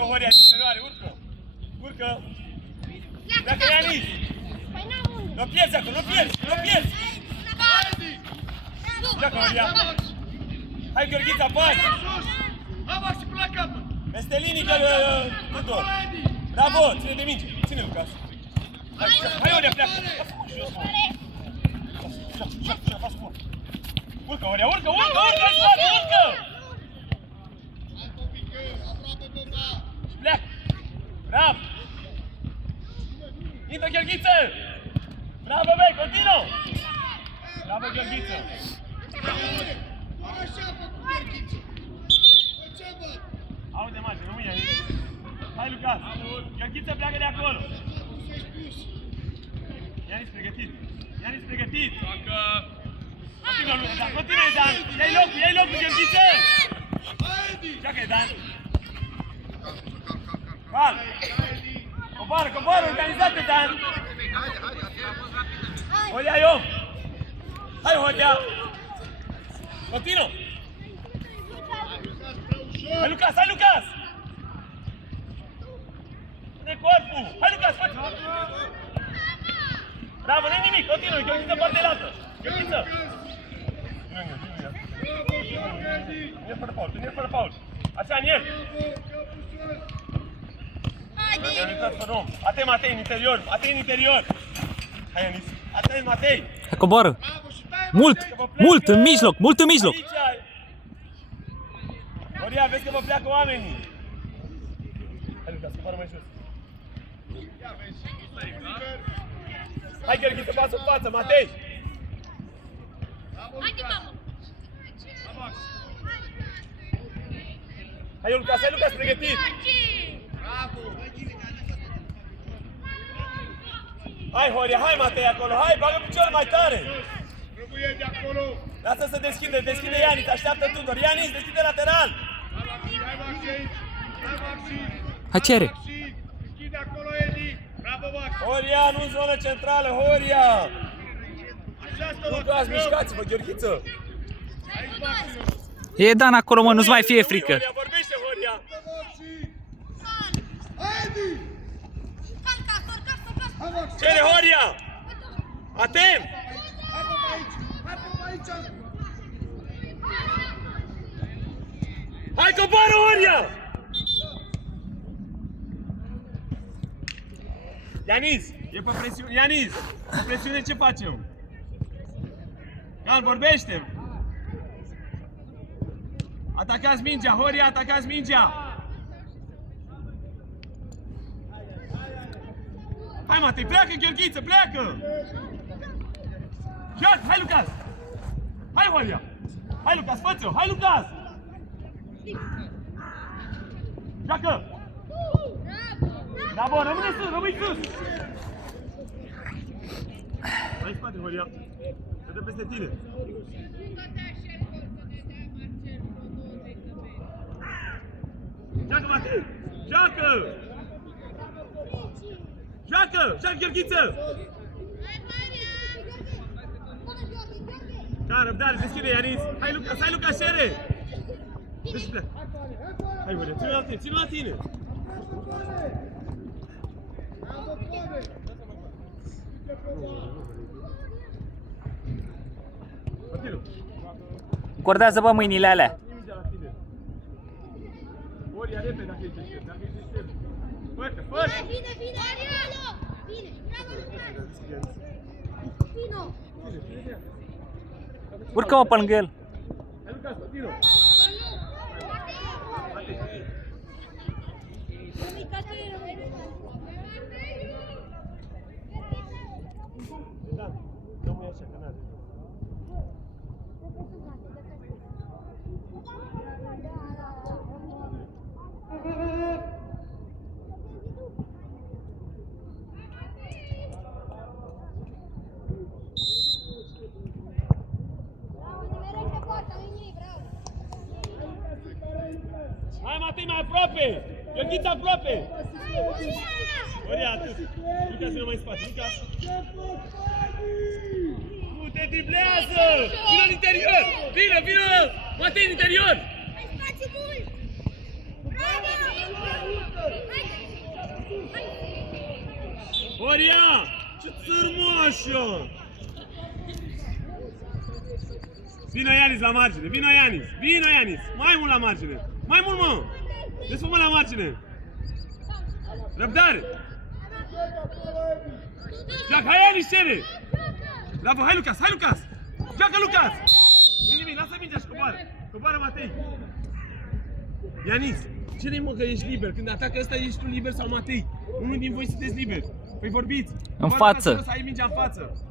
Urcă Horia din feroare, urcă! Urcă! Pleacă Ianis! Nu pierzi acolo, nu pierzi! Nu pierzi! Pleacă Horia! Hai Gheorghița, bani! Peste linii, Tudor! Bravo! Ține de minge! Ține, Lucas! Hai Horia, pleacă! Urcă Horia, urcă! Urcă! Urcă! Pleacă! Bravo! Intră Gheorghiță! Bravo, băi, continuă! Bravo, Gheorghiță! Aude, Mage, rămâi aici! Hai, Lucas! Gheorghiță pleacă de acolo! Ianis pregătit! Ianis pregătit! Continuă, Dan! Continuă, Dan! Ia-i locul, Gheorghiță! Ceacă-i, Dan! Val! Coboară, organizată, Dan! Horia, ai om! Hai, Horia! Continuă! Hai, Lucas! Pune corpul! Hai, Lucas, fă-ți! Bravo, nu-i nimic, continuă, Gheorghiță, partea altă! Gheorghiță! Vine fără paul! Așa, în el! Atent, Matei, în interior! Hai, Ianis! Atent, Matei! Coboară! Mult în mijloc! Horia, vezi că vă pleacă oamenii! Hai, Lucas, coboară mai jos! Hai, Gheorghiță, pasă în față, Matei! Hai, Lucas, pregătit! Hai, Horia, hai, Matei, acolo, hai, bagă piciorul mai tare! Lasă să deschide Ianis, așteaptă Tudor, Ianis, deschide lateral! Hai, cere! Horia, nu în zonă centrală, Horia! Lucas, mișcați-vă, Gheorghiță! E Dan acolo, mă, nu-ți mai fie frică! Horia, vorbește, Horia! Cere, Horia! Atent! Hai, coboară, Horia! Ianis, e pe presiune. Ianis, pe presiune ce facem? Cal, vorbește! Atacați mingea, Horia, atacați mingea! Hai, Matei, pleacă, Gheorghiță, pleacă! Joacă, hai, Lucas! Hai, Horia! Hai, Lucas, fă-ți-o! Hai, Lucas! Joacă! Bravo, rămâi sus! Hai în spate, Horia! Să dă peste tine! Joacă, Matei! Joacă! Joacă, Gheorghiță! Ca răbdare, deschide, Ianis! Hai, Lucas, cere! Deci pleacă! Hai, Horia, ține la tine! Cordează, bă, mâinile alea! Horia, repede, dacă ești deștept! Fă-te! Vine! Bravo, Lucas! Vino! Urcă-mă pe lângă el! Hai, Lucas, continuă! Da, rămâi așa, că n-are. Hai, Matei, mai aproape! Gheorghiță, aproape! Horia, atât! Lucas, vină mai în spate, Lucas! Nu te driblează! Vină în interior! Vină! Matei, în interior! Horia! Ce țârmoșă! Vino Ianis la margine, vino Ianis! Vino Ianis! Mai mult la margine! Mai mult, mă! Desfă-mă la margine! Răbdare! Joacă, hai Ianis, cere! Bravo, hai Lucas, hai Lucas! Joacă Lucas! Nu nimic, lasă mingea și coboară! Coboară Matei! Ianis, cere mă că ești liber, când atacă ăsta ești tu liber sau Matei? Unul din voi sunteți liberi. Păi vorbiți! În față! Să ai mingea în față!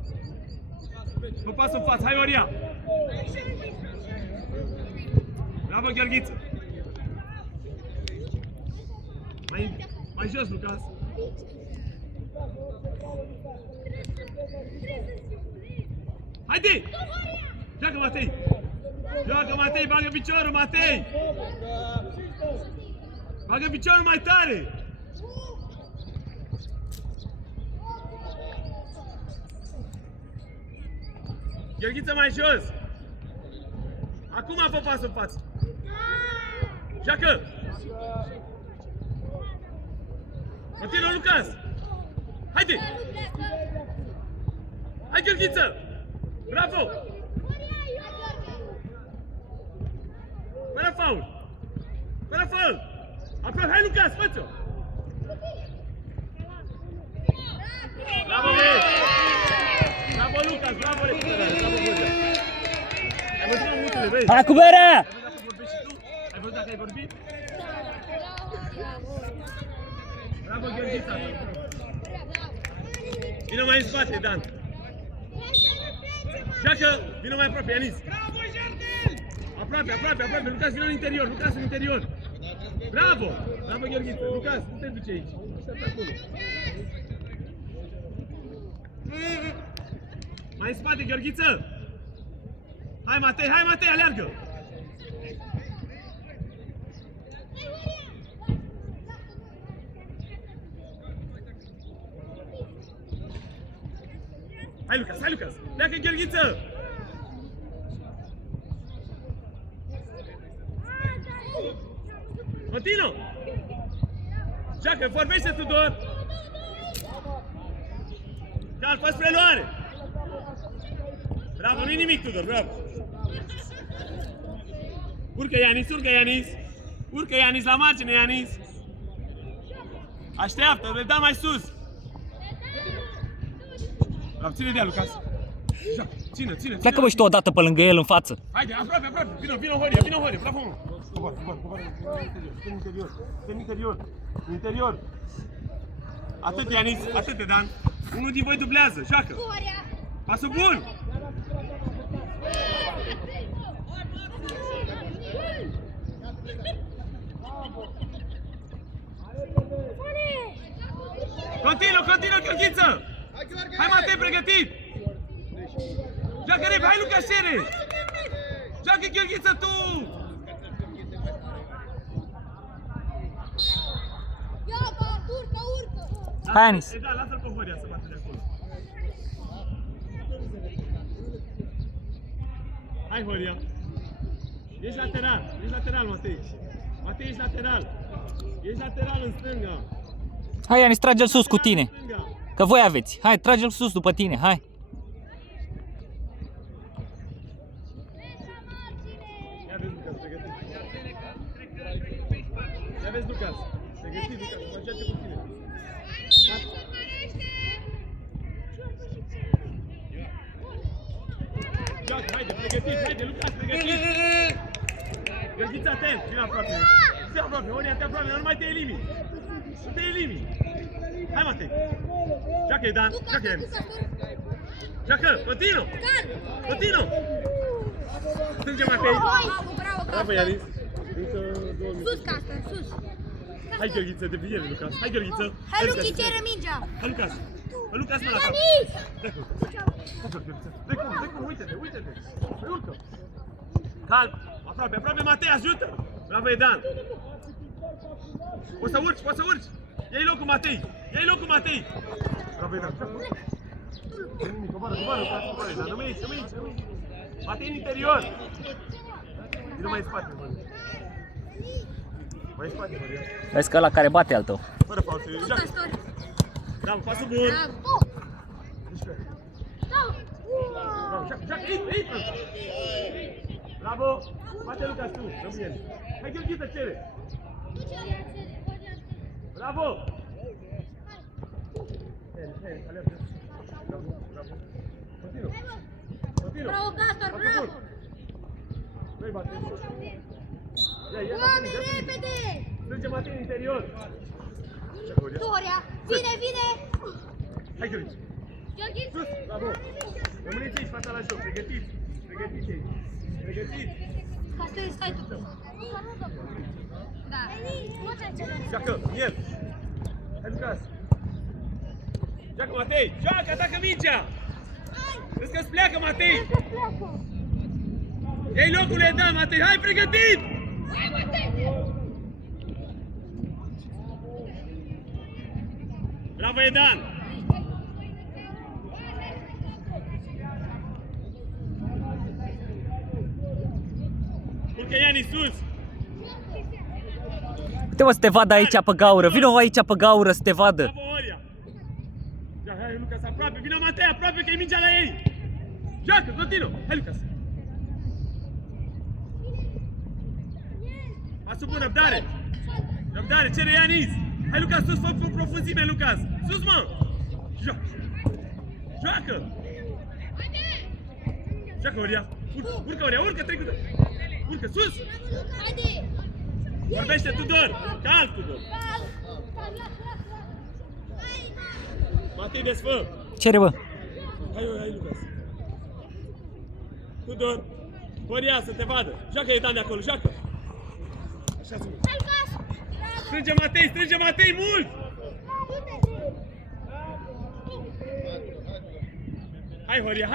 Fă pas în față, hai Oria! Bravo, Gheorghiță! Mai jos, Lucas! Haide! Joacă, Matei! Joacă, Matei! Bagă piciorul, Matei! Bagă piciorul mai tare! Gheorghiță mai jos! Acum fă pas în față! Joacă! Continuă, Lucas! Haide! Hai, Gheorghiță! Bravo! Fără faul! Fără faul! Aproape, hai, Lucas, fă-ți-o! Bravo, băieți! Bravo, Lucas! Bravo, bravo, Bogea! Ai văzut mutele, vezi? Hai cu berea! Ai văzut dacă vorbești și tu? Ai văzut dacă ai vorbit? Bravo, Gheorghița! Vino mai în spate, Dan! Joacă! Vino mai aproape, Ianis! Bravo, Jardel! Aproape, aproape, aproape! Lucas, vino în interior! Lucas, în interior! Bravo! Bravo, Gheorghiță! Lucas, nu te duci aici! Așteaptă acolo! Mai în spate, Gheorghiță! Hai, Matei! Hai, Matei! Aleargă! Hai, Lucas! Hai, Lucas! Pleacă, Gheorghiță! Continuă! Joacă! Vorbește, Tudor! Calm, fă spre luare! Bravo, nu-i nimic, Tudor, bravo! Urcă, Ianis, urcă, Ianis! Urcă, Ianis, la margine, Ianis! Așteaptă, le da mai sus! Bravo, ține de ea, Lucas! Joacă, ține! Pleacă, bă, și tu odată pe lângă el în față. Haide, aproape! Vino, Horia, bravo, mă! Coboară, în interior! Atât, Ianis, atât, Dan! Unul din voi dublează, joacă! Pasul bun! Continuă, Gheorghiță! Hai, Matei, pregătit! Joacă repede, hai, Lucas, cere! Joacă, Gheorghiță, tu! Urcă! Hai, Ianis! Da, lasă-l pe Horia să bată de acolo. Hai, Horia! Ești lateral, Matei! Matei, ești lateral în stânga! Hai, Ianis, trage-l sus cu tine! Că voi aveți! Hai, trage-l sus după tine, hai! Ia vezi, Lucas, pregătit! Ia vezi, Lucas! Pregătit, Lucas, mă joace cu tine! Joacă, haide, haide, Lucas, pregătit! Gheorghiță, atent, vino aproape! Vino aproape, Horia, te aproape, dar nu mai te elimini! Nu te elimini! Hai, Matei! Joacă-i, Dan! Joacă-i, Ianis! Joacă! Continuă! Strânge, Matei! Bravo, Ianis! Încă 2 minute. Sus, Castă, sus! Hai, Gheorghiță, de bine, Lucas! Hai, Gheorghiță! Hai, Luci, cere mingea! Hai, Lucas! Hai, Lucas, mă la cap! Ianis! Dă-cum, uite-te! Păi urcă! Calm! Aproape, Matei, ajută! Bravo, Dan! Poți să urci! Ia-i locul, Matei! Bravo, Dan! Coboară, dar nu mai aici! Matei în interior! Vino mai în spate, bă! Mai în spate, Maria. Vezi că ăla care bate al tău. Fără fault, joacă. Da, pasul bun. Bravo! Mișcă. Da! Bravo, joacă, intră. Bravo. Bate Lucas tu, rămâne el. Hai, Gheorghiță, cere. Bravo. Hai, alertă. Bravo, bravo. Continuă. Continuă. Bravo, Castor, Pasul bravo! bun. Nu-i bate. Ia, Oameni, repede! strânge Matei în interior. Doria! Vine, vine! Hai, Gheorghiță. Gheorghe! Sus, bravo. Rămâneți aici, fața la joc. Pregătiți. Pregătiți aici. Pregătiți. Castor, stai tu! Da. Joacă, el. Hai, Lucas. Joacă, Matei. Joacă, atacă mingea. Vezi că-ți pleacă, Matei. Ia-i locul, Edan, Matei. Hai, pregătit. Bravo, Edan. Urcă Iani sus. Uite mă să te vadă aici pe gaură, vino aici pe gaură să te vadă. Bravo, Oria. Joacă, hai, Lucas, aproape. Vino, Matei, aproape, că e mingea la ei. Joacă, continuă. Hai, Lucas. Pasul bun, răbdare. Răbdare, cere Ianis. Hai, Lucas, sus, fă profunzime, Lucas. Sus, mă. Joacă. Joacă. Joacă, Oria. Urcă, Oria, urcă, trecută. Urcă, sus. Haide! Vorbește, Tudor. Calm, Tudor. Matei, desfă. Cere bă. Hai, Lucas. Tudor. Oria, să te vadă. Joacă, Edan de acolo, joacă. Așa zi. Strânge Matei, mult! Hai, Horia!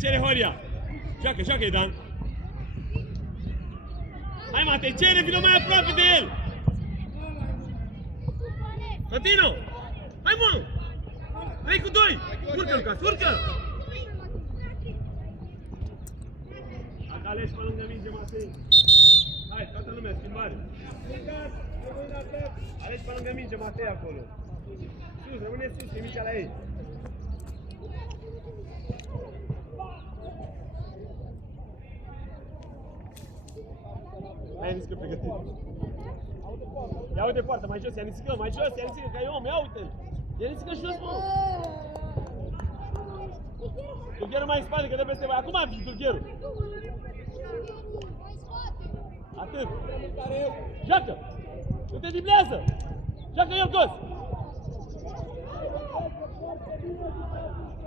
Cere, Horia! Joacă, Edan! Hai, Matei, cere, vină mai aproape de el! Continuă! Hai, mă! 3 cu 2! Urcă, Lucas, urcă! Alegi pe lângă minge, Matei. Hai, toată lumea, schimbare. Alegi pe lângă minge, Matei, acolo. Sus, rămâne sus, e mingea la ei. Hai, Ianisică, pregătit. Ia uite poartă, mai jos, Ianisică, ca e om, ia uite-l. Ianisică, jos, mă. Dulgherul mai în spate, că dă peste voi. Acum am Dulgherul. Atât. Joacă! Nu te diblează! Joacă, Iorgos!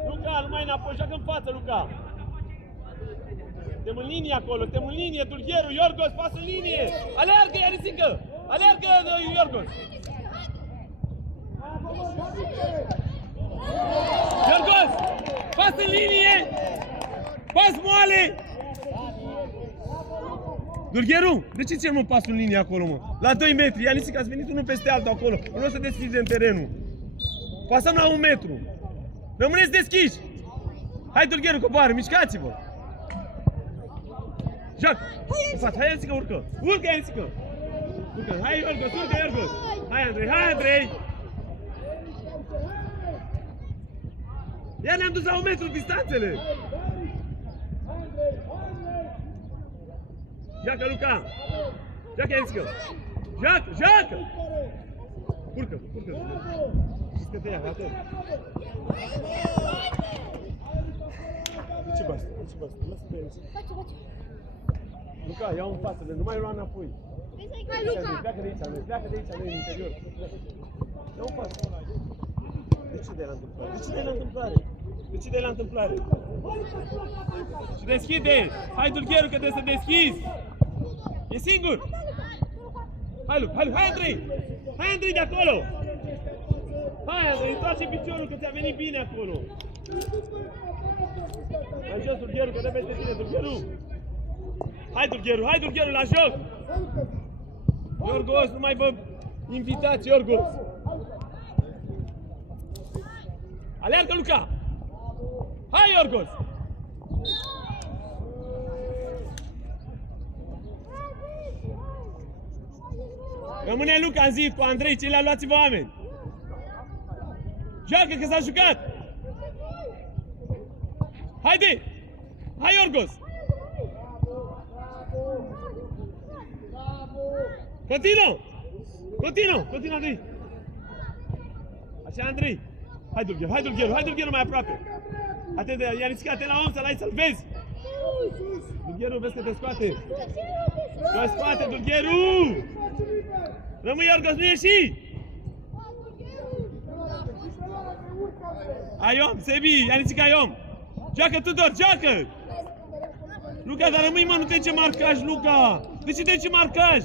Luca, nu mai înapoi, joacă în față, Luca! Suntem în linie acolo, suntem în linie, Dulgherul, Iorgos, pasă în linie! Aleargă, Ianisică! Aleargă, Iorgos! Iorgos! Pas în linie! Pas moale! Dulgheru, de ce ți-am un pasul în linie acolo, mă? La 2 metri, Ianisică, ați venit unul peste altul acolo. Nu o să deschidem terenul. Pasăm la 1 metru. Rămâneți deschiși! Hai, Dulgheru, coboară, mișcați-vă! Joacă! În față, hai, Ianisică, urcă! Urcă, Ianisică! Urcă, hai, Iorgos, urcă, Iorgos! Hai, Andrei! Ia ne-am dus la 1 metru distanțele! Joacă, Luca! Joacă, Ianisică! Joacă! Urcă! Știți că te ia, gata! Ce basta? Lasă pe Ianisică! Luca, ia-o în față, nu mai lua înapoi! Hai, Luca! Pleacă de aici, noi, în interior! Ia-o în față! De ce de la întâmplare? Și deschide! Hai, Dulgheru, că trebuie să deschizi! E singur! Hai, Luc, hai, Andrei! Hai, Andrei, de acolo! Hai, Andrei, întoarce piciorul, că ți-a venit bine acolo! Hai jos, Dulgheru, că dă peste tine, Dulgheru! Hai, Dulgheru, la joc! Iorgos, nu mai vă invitați, Iorgos! Aleargă, Luca! Hai, Iorgos! Rămâne Luca în zid cu Andrei, ceilalți luați-vă oameni. Joacă că s-a jucat. Haide! Hai, Iorgos! Continuă! Continuă, Andrei! Așa, Andrei! Hai, Dulgheru, mai aproape! Atent, Ianisica, atent la om, să-l vezi! Dulgheru, vezi că te scoate! Te scoate, Dulgheru! Rămâi, Iorgos, nu ieși! Ai om, Sebi, Ianisica, ai om! Joacă, Tudor, joacă! Luca, dar rămâi, mă, nu te ce marcaj, Luca! De ce te ce marcaj?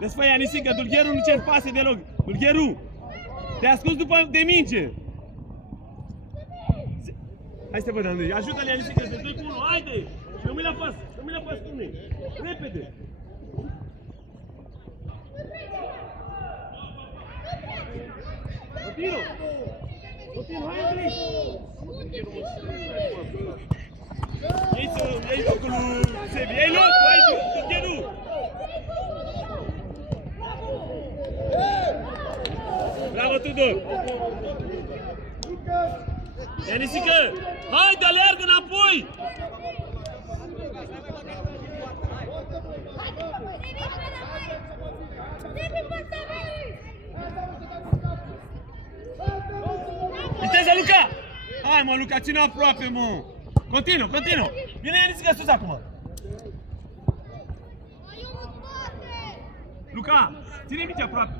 Desfă, Ianisica, Dulgheru nu cer pase deloc. Dulgheru, te-a ascuns de minge. Hai să te văd, Andrei. Ajută-l, Ianisica, să 2-1, haide! Și rămâi la pas cu mine. Repede! Continuă, hai, Andrei! Iei locul lui Sebi, iei locul, hai, Dulgheru! Bravo, Tudor! Ianisica, haide, alergă înapoi! Viteza, Luca! Hai, mă, Luca, ține aproape, mă! Continuă! Vine Ianisica sus acum! Luca, ține mici aproape!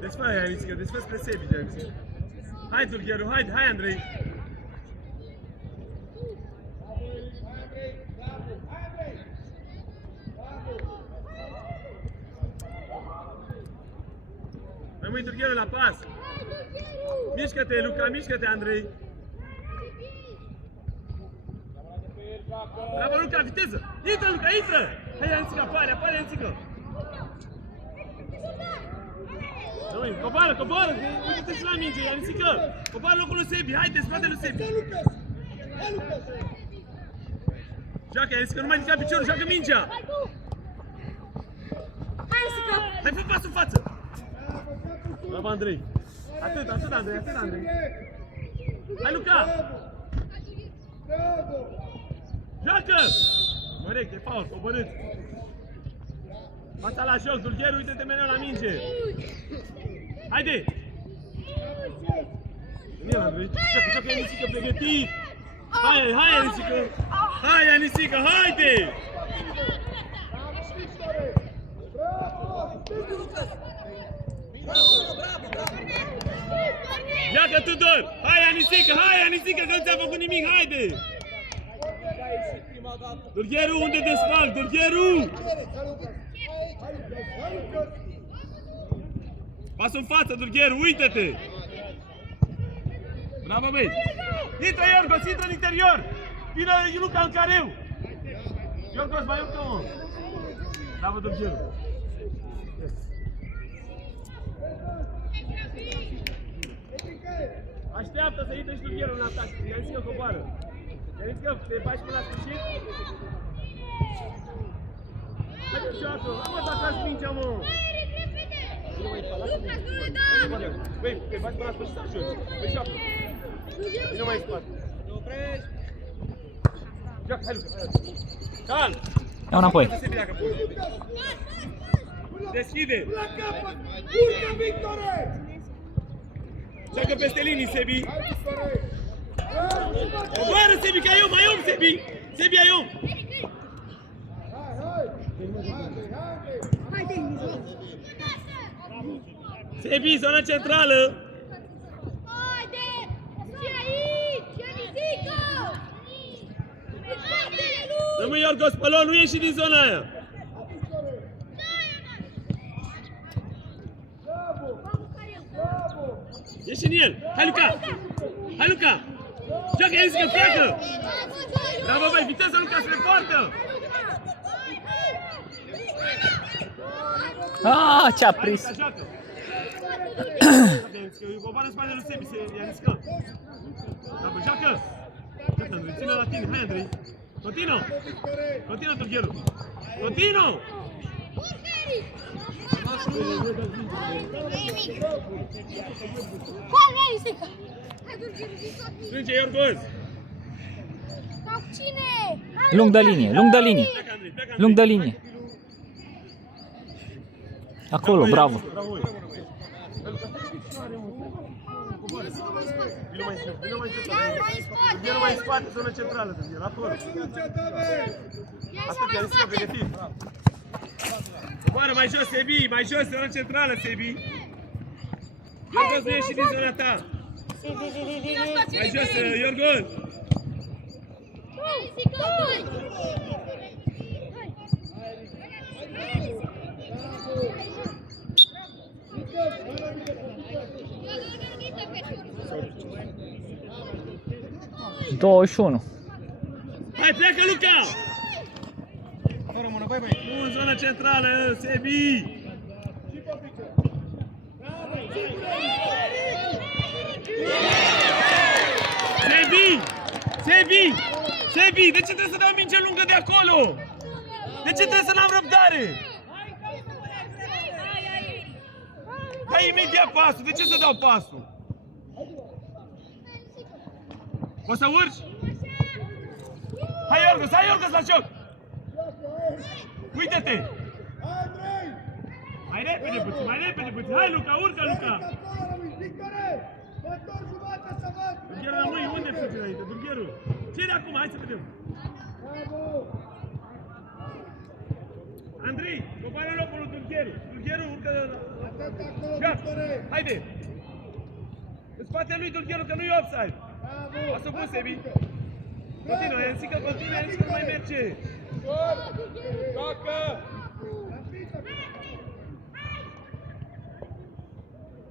Desfă, Ianisica, desfă spre Sebi, Ianisica! Hai, Dulgheru, hai, Andrei! Rămâi, Dulgheru, la pas! Mișcă-te, Luca, mișcă-te, Andrei! Bravo, Luca, viteză! Intră, Luca, intră! Hai, Ianisica, apare, Ianisica! Coboară! Uite-te și la minge, Ianisica! Coboară locul lui Sebi, haide, spate lui Sebi! Joacă, Ianisica, nu mai ridica piciorul, joacă mingea! Hai, fă pasul în față! Bravo, Andrei! Atât, Andrei! Hai, Luca! Joacă! Corect, e faul, coborât! Fața la joc, Dulgheru, uite-te mereu la minge! Haide! Vine, Andrei! Joacă, Ianisica, pregătit! Hai, Ianisica! Hai, Ianisica, haide! Iacă, Tudor! Hai, Ianisica, că nu ți-a făcut nimic, haide! Dulgheru, unde desfac? Dulgheru! Pasul în față, Dulgheru, uite-te! Bravo, băi! Intră, Iorgos, intră în interior! Vine Luca în careu! Iorgos, mai încă, mă! Bravo, Dulgheru! Așteaptă să intre și Dulgheru în atac, Ianisica coboară! Ianisica, te faci până la sfârșit? Haide, joacă! Mă, dacă ați mingea, mă! Băi, te faci până la sfârșit să ajungi! Băi, joacă! Vino mai în spate! Joacă, hai, Luca! Calm! Iau înapoi! Deschide! Joacă peste linii, Sebi! Coboară, Sebi, că ai om, Sebi! Sebi, ai om! Sebi, zona centrală! Haide! Și aici! Ianisica! Rămâi, Iorgos, pe loc, nu ieși din zona aia! Ieși în el! Hai, Luca! Joacă, Ianisica, pleacă! Bravo, băi, viteză, Luca, se repoartă! Ah, ce-a prins! Coboară în spatele lui Sebi, Ianisica! Joacă! Foarte, Andrei, ține la tine, hai, Andrei. Continuă! Continuă, Turgheru! Continuă! Strânge, Iorgos! Cine? Lung de linie, lung de linie. Pleacă, Andrei, pleacă, Andrei. Lung de linie. Acolo, bravo. Bravo! Vino mai sus, vino mai sus. Vino mai în spate, zonă centrală, Turgheru, acolo. Asta te-a zis că pregătit. Coboară mai jos, Sebi, mai jos, zonă centrală, Sebi. Iorgos nu ieși din zona ta. Mai jos, Iorgos. Unu. 21. Hai, pleacă, Luca! Nu în zona centrală, Sebi! Sebi! Sebi! Sebi! De ce trebuie să dau minge lungă de acolo? De ce trebuie să n-am răbdare? Dai imediat pasul! De ce să dau pasul? O să urci? Hai, Iorgos la joc! Uite-te! Mai repede puțin! Hai, Luca, urcă, Luca! Dulgheru, rămâi, unde fugi înainte? Dulgheru! Ce-i de acum? Hai să vedem! Andrei, coboară locul lui Dulgheru! Dulgheru, urcă! Gata! Haide! În spatele lui Dulgheru, că nu-i offside! Asta bun, Sebi! Continuă, Ensică, nu mai merge! Joacă!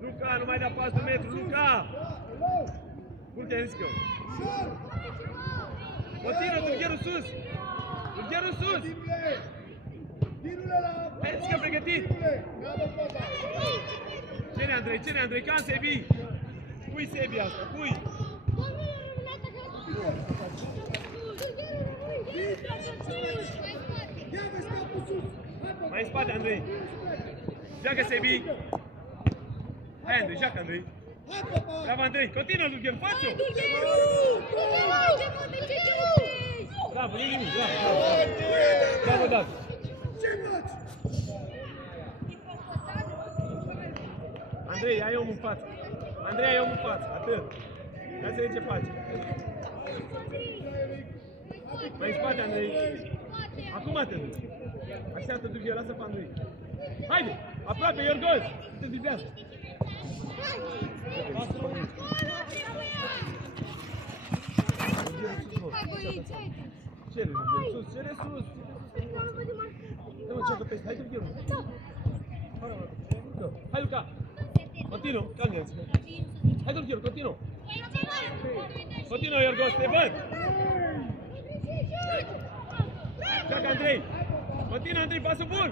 Luca, nu mai da pas de metru, Luca! Urcă, Ensică! Continuă, Dulgheru sus! Dulgheru sus! Ensică, pregătit! Cine, Andrei, ca Sebi! Pui Sebi asta, pui! Mai în spate, Andrei! Joacă, Sebi! Hai, Andrei, joacă, Andrei! Bravo, Andrei! Continuă, Dulgheru, față-o! Bravo, nu nimic, bravo! Bravo, David! Andrei, ai omul în față! Andrei, ai omul în față, atât! Ia să vedem ce face! Mai în spate, Andrei! Acum te duci! Așteaptă, Dulgheru, lasă pe Andrei! Haide! Aproape, Iorgos! Te vizează! Cere, sus, cere sus! Dă-mă, ceacă peste, hai, Dulgheru! Hai, Luca! Continuă, calmează! Hai, Dulgheru, continuă! Continuă, Iorgos, te văd! Joacă, Andrei! Continuă, Andrei, pasul bun!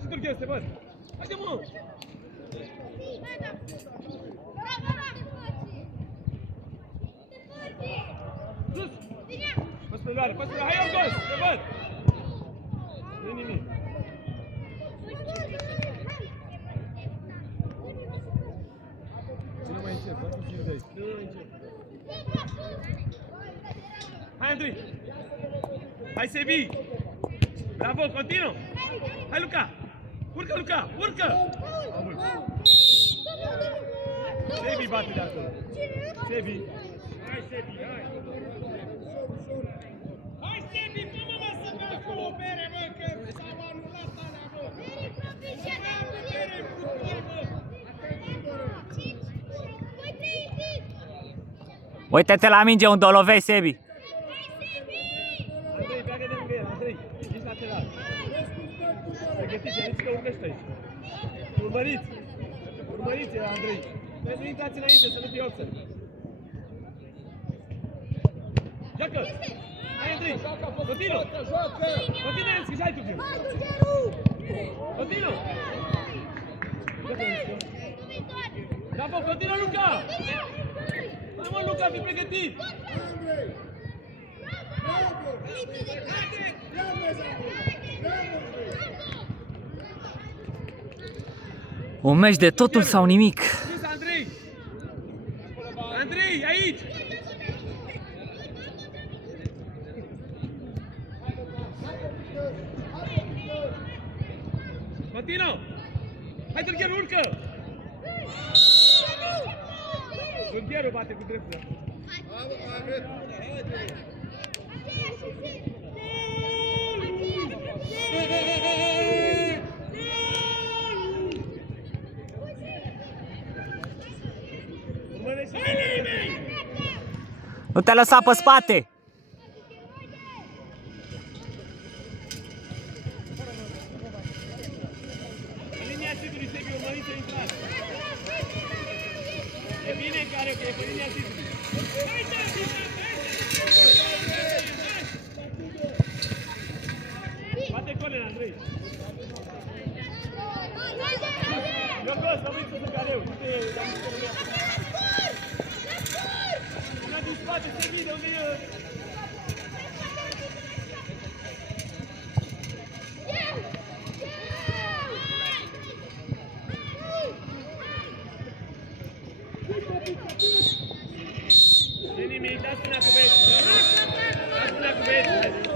Și Dulgheru, te văd! Haide, mă! Sus! Fă-ți pe luare, fă-ți pe luare! Hai, Iorgos, te văd! Nu-i nimic! Ține mai încet, lasă să-i de aici. Ține mai încet. Hai, Andrei! Hai, Sebi! Bravo, continuă! Hai, Luca! Urcă, Luca! Urcă! Sebi bate de acolo! Sebi! Hai, Sebi, hai! Hai, Sebi, fă-mă, mă, să dă acolo o bere, mă, că s-au anulat alea, mă! Bere, fructul, mă! Uite-te la minge unde o lovești, Sebi. Andrei, pleacă de lângă el, Andrei! Ești lateral! Pregătiți, aici că urcă și aici! Urmăriți! Urmăriți, Andrei! Trebuie să intrați înainte, să nu fie offside! Joacă! Hai, Andrei! Continuă! Continuă, Ensică, și hai tu, Fiu! Continuă! Bravo, continuă, Luca! Hai, mă, Luca, fii pregătit! Un meci de totul sau nimic. Sus, Andrei! Andrei, aici! Continuă! Hai, Târgheru, urcă! Târgheru bate cu dreptul. Nu te lăsa pe spate. În linia situri, Sebi, urmăriți intrați. E bine care e pe linia situri. Bate corner, Andrei. Găgăs, să vezi să careu. Uite, am zis că nu mi-a făcut. Una din spate, Sebi, de unde e... De nimic, dați până cu băieți. Dați până cu băieți.